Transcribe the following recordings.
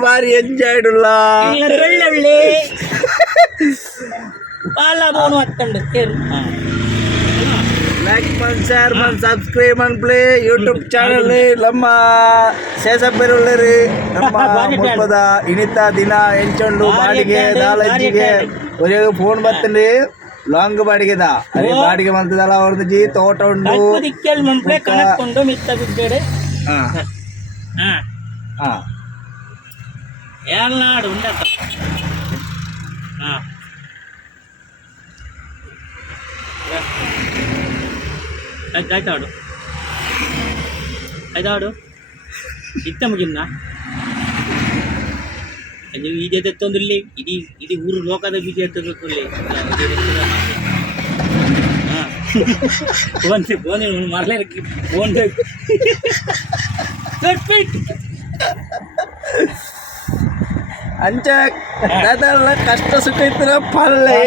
ಭಾರಿ ಎಂಜಾಯ್ಡ್ ಒಳ್ಳೆ ಪಾಲ ಬೋನು ಹತ್ತಂಡು ಲೈಕ್ ಮಾಡಿ ಶೇರ್ ಮಾಡಿ ಸಬ್ಸ್ಕ್ರೈಬ್ ಮಾಡಿ ಯೂಟ್ಯೂಬ್ ಚಾನಲ್ ನಮ್ಮ ಶೇಷಪ್ಪೆರುಳ್ಳರಿ ನಮ್ಮ ಮುಪ್ಪದ ಇನಿತ ದಿನ ಎಂಚೊಂಡು ಬಾಡಿಗೆ ದಾಲಜ್ಜಿಗೆ ಒರೇ ಫೋನ್ ಬರ್ತಂడి ಲಾಂಗ್ ಬಾಡಿಗೆದ ಅದೇ ಬಾಡಿಗೆ ಬಂತದಲ್ಲ ಅವ್ರದ್ದು ಜಿ ತೋಟ ಉಂಡು ಕಣಕೊಂಡು ಮಿತ್ತ ಬಿದ್ದೇಡೆ ಏಳ್ನಾಡು ಉಂಡಪ್ಪ ಆಯ್ತಾಡು ಆಯ್ತಾಡು ಇತ್ತ ಮುಗಿನ್ನ ಈ ಜೊತೆ ತೊಂದಿರಲಿ ಇಡೀ ಊರು ಲೋಕದ ಬೀಜ ಎತ್ತದಲ್ಲಿ ಫೋನ್ ಮರಲೇ ಫೋನ್ ಅಂಚ ಕಷ್ಟ ಸುಖ ಇತ್ರ ಪಲ್ಲೆ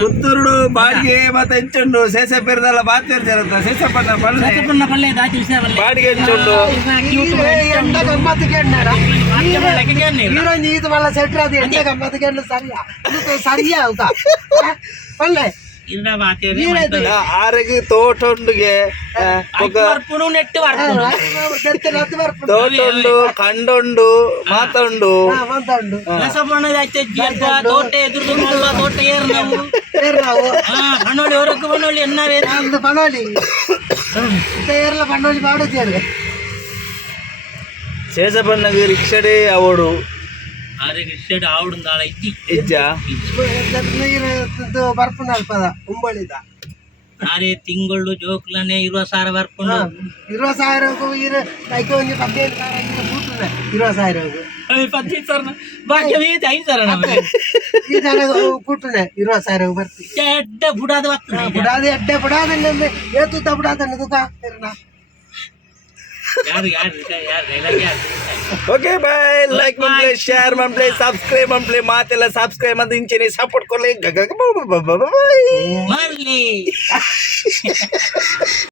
ಪುತ್ತೂರು ಬಾಡಿಗೆ ಮತ್ತೆ ಹೆಂಚುಂಡು ಶೇಷಪ್ಪೆರದಲ್ಲ ಬಾತಿರ್ತಾರಂತ ಶೇಷಪ್ಪನ ಪಲ್ಲೆ ಬಾಡಿಗೆ ಹೆಂಚುಂಡು ಆರೆಗೆ ತೋಟ ಉಂಡುಗೆ ತೋಟ ಉಂಡು ಕಂಡುಂಡು ಮಾತುಂಡು ತೋಟ ಎದುರು ತೋಟ ಪಣೋಳಿ ಹೊರಕ್ಕೆ ಪಣೋಳಿ ಎನ್ನವೇ ಪಣೋಳಿ ಪಣೋಳಿ ಮಾಡುತ್ತೇವೆ ಶೇಷಪ್ಪನಿಗೆ ರಿಕ್ಷಾಡೇ ಅವಡು ರಿಕ್ಷಾಡ್ ಆವಡು ನಾಳೆ ಇಜ್ಜ ಬರ್ಪುಂಡು ಅಲ್ಪದ ಉಂಬಳಿದ ಆರೆ ತಿಂಗಳು ಜೋಕ್ಲನೆ 20,000 ಬರ್ಪುಂಡು 20,000 ಒಂದು 15,000 ಕೂಟುನೆ 20,000 15,000 ಬಾಕಿ 5,000 ನಮಗೆ ಈ ಜನ ಕೂಟುನೆ 20,000 ಬರ್ತಿ ಎಡ್ಡ ಬುಡಾದ ವತ್ತು ಬುಡಾದ ಎಡ್ಡ ಬುಡಾದ ಏತು ಬುಡಾದ ತುಕ ಓಕೆ ಬಾಯ್ ಲೈಕ್ ಮಾಡಿ ಶೇರ್ ಮಾಡಿ ಸಬ್ಸ್ಕ್ರೈಬ್ ಮಾಡಿ ಮಾತೆಲ್ಲ ಸಬ್ಸ್ಕ್ರೈಬ್ ಮಾಡಿ ಇಂಚೆನೆ ಸಪೋರ್ಟ್ ಕೊಡ್ಲಿ ಮರ್ಲಿ